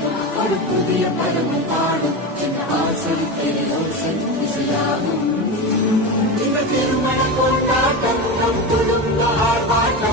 தேடும் ஒரு புதிய பதமும் பாடும் இந்த ஆசை பேரோசை இசையாகும். இந்த திருமண கொண்டாட்டம் நம் குடும்ப ஆர்ப்பாட்டம்